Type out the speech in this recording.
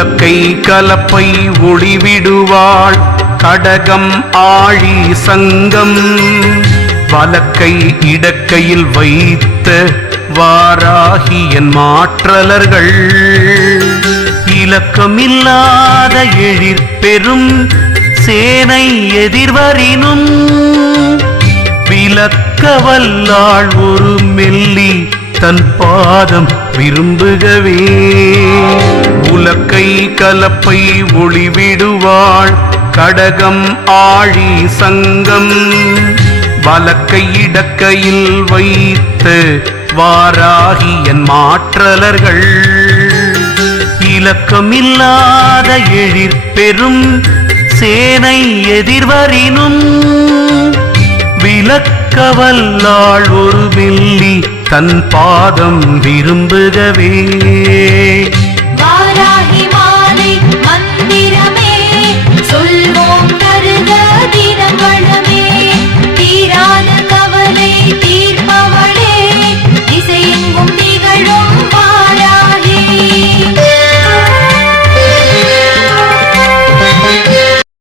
உலக்கை கலப்பை ஒளிவிடுவாள் கடகம் ஆழி சங்கம் வலக்கை இடக்கையில் வைத்த வாராகியன் மாற்றலர்கள் இலக்கமில்லாத எழிற் பெரும் சேனை எதிர்வரினும் விலக்க வல்லாள் ஒரு மெல்லி தன் பாதம் விரும்புகவே உலக்கை கலப்பை ஒளிவிடுவாள் கடகம் ஆழி சங்கம் வலக்கை இடக்கையில் வைத்து வாராகியன் மாற்றலர்கள் இலக்கமில்லாத எழிற் பெரும் சேனை எதிர்வரினும் விலக்க வல்லாள் ஒரு மெல்லி தன் பாதம் விரும்புகவே